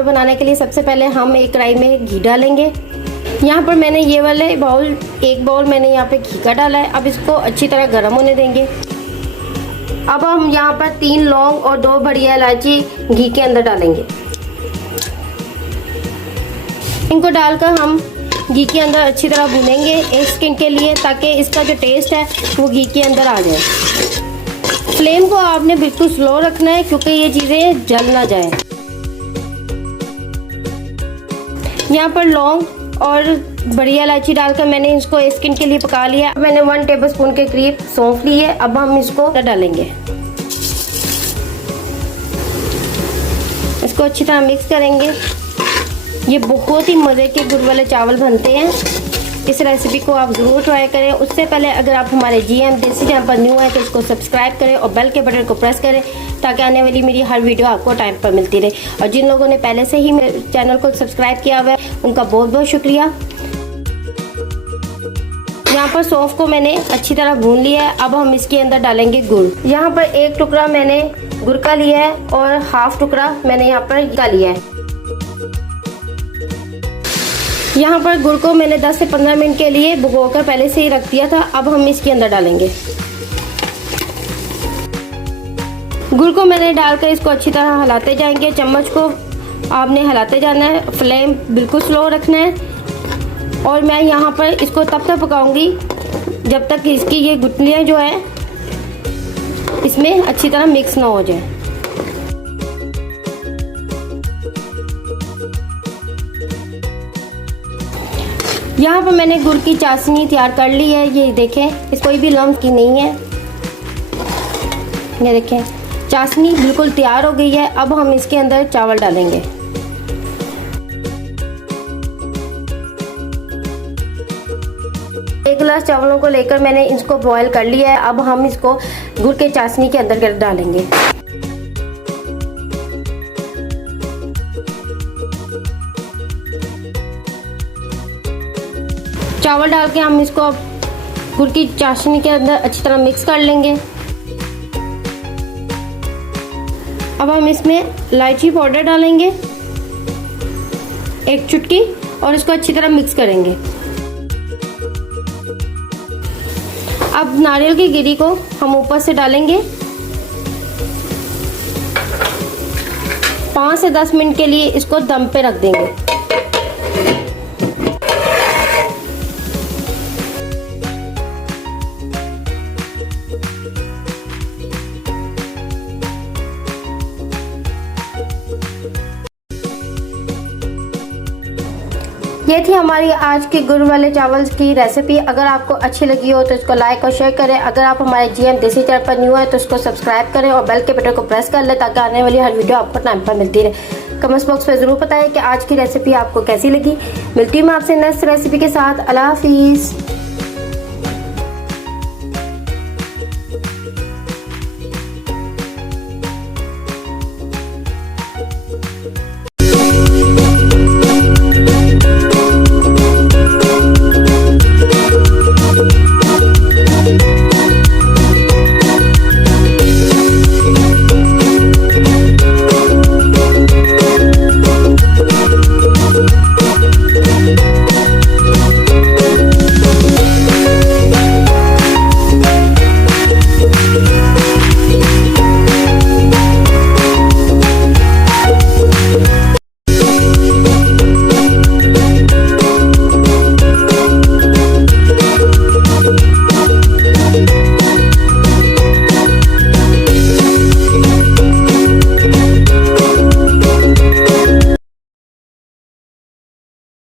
चावल बनाने के लिए सबसे पहले हम एक कढ़ाई में घी डालेंगे। यहाँ पर मैंने ये वाले एक बाउल मैंने यहाँ पे घी का डाला है। अब इसको अच्छी तरह गर्म होने देंगे। अब हम यहाँ पर 3 लौंग और 2 बड़ी इलायची घी के अंदर डालेंगे। इनको डालकर हम घी के अंदर अच्छी तरह भूनेंगे 1 सेकंड के लिए, ताकि इसका जो टेस्ट है वो घी के अंदर आ जाए। फ्लेम को आपने बिल्कुल स्लो रखना है, क्योंकि ये चीज़ें जल ना जाए। यहाँ पर लौंग और बड़ी इलायची डालकर मैंने इसको 1 सेकंड के लिए पका लिया। मैंने 1 टेबलस्पून के करीब सौंफ ली है। अब हम इसको डालेंगे, इसको अच्छी तरह मिक्स करेंगे। ये बहुत ही मज़े के गुड़ वाले चावल बनते हैं। इस रेसिपी को आप ज़रूर ट्राई करें। उससे पहले अगर आप हमारे GM देसी चैनल पर न्यू है तो इसको सब्सक्राइब करें और बेल के बटन को प्रेस करें, ताकि आने वाली मेरी हर वीडियो आपको टाइम पर मिलती रहे। और जिन लोगों ने पहले से ही मेरे चैनल को सब्सक्राइब किया हुआ है उनका बहुत बहुत शुक्रिया। यहाँ पर सौंफ को मैंने अच्छी तरह भून लिया है। अब हम इसके अंदर डालेंगे गुड़। यहाँ पर 1 टुकड़ा मैंने गुड़ का लिया है और हाफ टुकड़ा मैंने यहाँ पर का लिया है। यहाँ पर गुड़ को मैंने 10 से 15 मिनट के लिए भिगोकर पहले से ही रख दिया था। अब हम इसके अंदर डालेंगे। गुड़ को मैंने डालकर इसको अच्छी तरह हिलाते जाएंगे। चम्मच को आपने हिलाते जाना है, फ्लेम बिल्कुल स्लो रखना है। और मैं यहाँ पर इसको तब तक पकाऊंगी जब तक इसकी ये गुठलियाँ जो है इसमें अच्छी तरह मिक्स ना हो जाए। यहाँ पर मैंने गुड़ की चाशनी तैयार कर ली है। ये देखें, इस कोई भी लम्ब की नहीं है। ये देखें, चाशनी बिल्कुल तैयार हो गई है। अब हम इसके अंदर चावल डालेंगे। एक गिलास चावलों को लेकर मैंने इसको बॉईल कर लिया है। अब हम इसको गुड़ के चाशनी के अंदर डालेंगे। चावल डाल के हम इसको गुड़ की चाशनी के अंदर अच्छी तरह मिक्स कर लेंगे। अब हम इसमें इलायची पाउडर डालेंगे 1 चुटकी और इसको अच्छी तरह मिक्स करेंगे। अब नारियल की गिरी को हम ऊपर से डालेंगे। 5 से 10 मिनट के लिए इसको दम पे रख देंगे। ये थी हमारी आज की गुड़ वाले चावल की रेसिपी। अगर आपको अच्छी लगी हो तो इसको लाइक और शेयर करें। अगर आप हमारे GM देसी चैनल पर न्यू है तो इसको सब्सक्राइब करें और बेल के बटन को प्रेस कर लें, ताकि आने वाली हर वीडियो आपको टाइम पर मिलती रहे। कमेंट्स बॉक्स में ज़रूर बताएं कि आज की रेसिपी आपको कैसी लगी। मिलती हूँ मैं आपसे नेक्स्ट रेसिपी के साथ। अल्लाह हाफिज़।